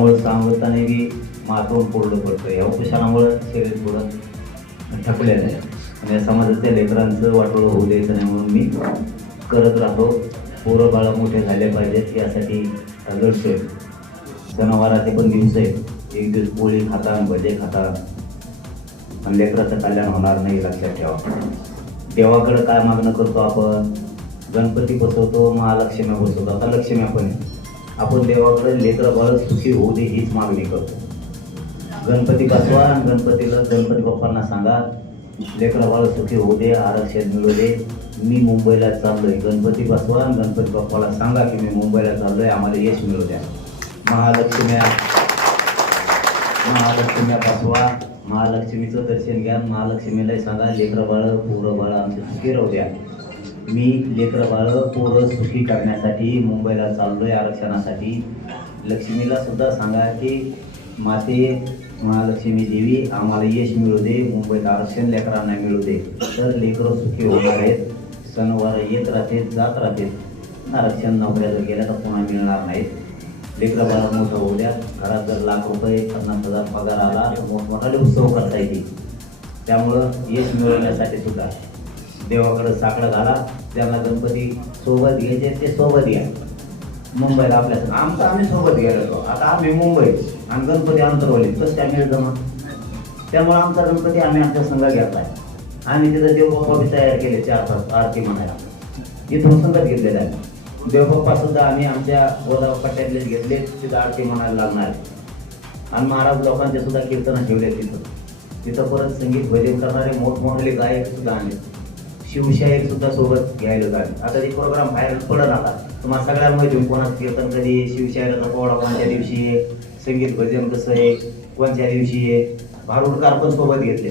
त्यामुळे सांगताना की मातून कोरडं पडतं या उपोषणामुळं शरीर थोडं ठकलेलं आहे. आणि या समाजाच्या लेकरांचं वाटोळं होऊ द्यायचं नाही म्हणून मी करत राहतो. पोरं बाळा मोठे झाले पाहिजेत यासाठी लढतोय जनावराचे पण दिवस आहेत. एक दिवस पोळी खाता भजे खाता. आणि लेकराचं कल्याण होणार नाही लक्षात ठेवा. देवाकडं काय मागणं करतो आपण? गणपती बसवतो महालक्ष्मी बसवतो. आता लक्ष्मी आपण आहे. आपण देवाकडे लेकरं बाळ सुखी होऊ दे हीच मागणी करतो. गणपती बसवा आणि गणपतीला गणपती बाप्पांना सांगा लेकर बाळ सुखी होऊ दे आरक्षण मिळू दे. मी मुंबईला चाललोय. गणपती बसवा आणि गणपती बाप्पाला सांगा की मी मुंबईला चाललोय आम्हाला यश मिळू द्या. महालक्ष्म्या महालक्ष्म्या बसवा. महालक्ष्मीचं दर्शन घ्या. महालक्ष्मीला सांगा लेकरं बाळ पूर बाळ आमचे सुखी राहू द्या. मी लेकरं बाळ पोरं सुखी करण्यासाठी मुंबईला चाललो आहे आरक्षणासाठी. लक्ष्मीला सुद्धा सांगा की माते महालक्ष्मी देवी आम्हाला यश मिळू दे. मुंबईत आरक्षण लेकरांना मिळू दे. तर लेकरं सुखी होणार आहेत. सणवार येत राहते जात राहते. आरक्षण नोकऱ्या जर गेल्या तर पुन्हा मिळणार नाहीत. लेकरं बाळा मोठं होऊ द्या. घरात जर लाख रुपये पन्नास हजार पगार आला तर मोठमोठाले उत्सव करता येतील. त्यामुळं यश मिळवण्यासाठी सुद्धा देवाकडं साकडं घाला त्यांना गणपती सोबत घ्यायचे ते सोबत घ्या मुंबईला आपल्या आमचं आम्ही सोबत गेलो होतो आता आम्ही मुंबई आणि गणपती अंतरवली तसं आम्ही जमा त्यामुळे आमचा गणपती आम्ही आमच्या संघात घेतलाय आणि तिथं देवबाप्पा बी तयार केले चार तास आरती म्हणायला. इथून संघात घेतलेला आहे. देवबाप्पा सुद्धा आम्ही आमच्या गोदाव पट्ट्यातले घेतले. तिथं आरती म्हणायला लागणार आहे. आणि महाराज लोकांचे सुद्धा कीर्तन ठेवले तिथं. तिथं परत संगीत भजन करणारे मोठमोठे गायक सुद्धा आणले शिवशाहीर सुद्धा सोबत घ्यायला झाले आता ते प्रोग्राम बाहेर पडत आता. तुम्हाला सगळ्या माहिती कोणाचं कीर्तन कधी शिवशाहीराचा पोळा कोणत्या दिवशी आहे? संगीत भजन कसं आहे? कोणत्या दिवशी आहे? भारुडकार पण सोबत घेतले.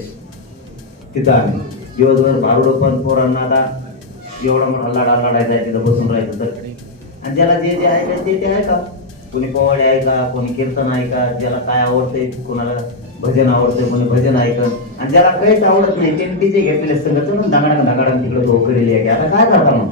तिथं आम्ही. दिवसभर भारुड पण पोरांना आता एवढा मोठा लढा लढायचा आहे तिथं बसून राहायचं तर. आणि ज्याला जे जे ऐकायचं ते ते ऐका. कोणी पोवाडे ऐका कोणी कीर्तन ऐका ज्याला काय आवडतंय कोणाला भजन आवडतंय कोणी भजन ऐकत. आणि ज्याला काहीच आवडत नाही त्यांनी डीजे घेतलेले संगत दंगडा दंगडा तिकडे तो आहे. आता काय करता मग?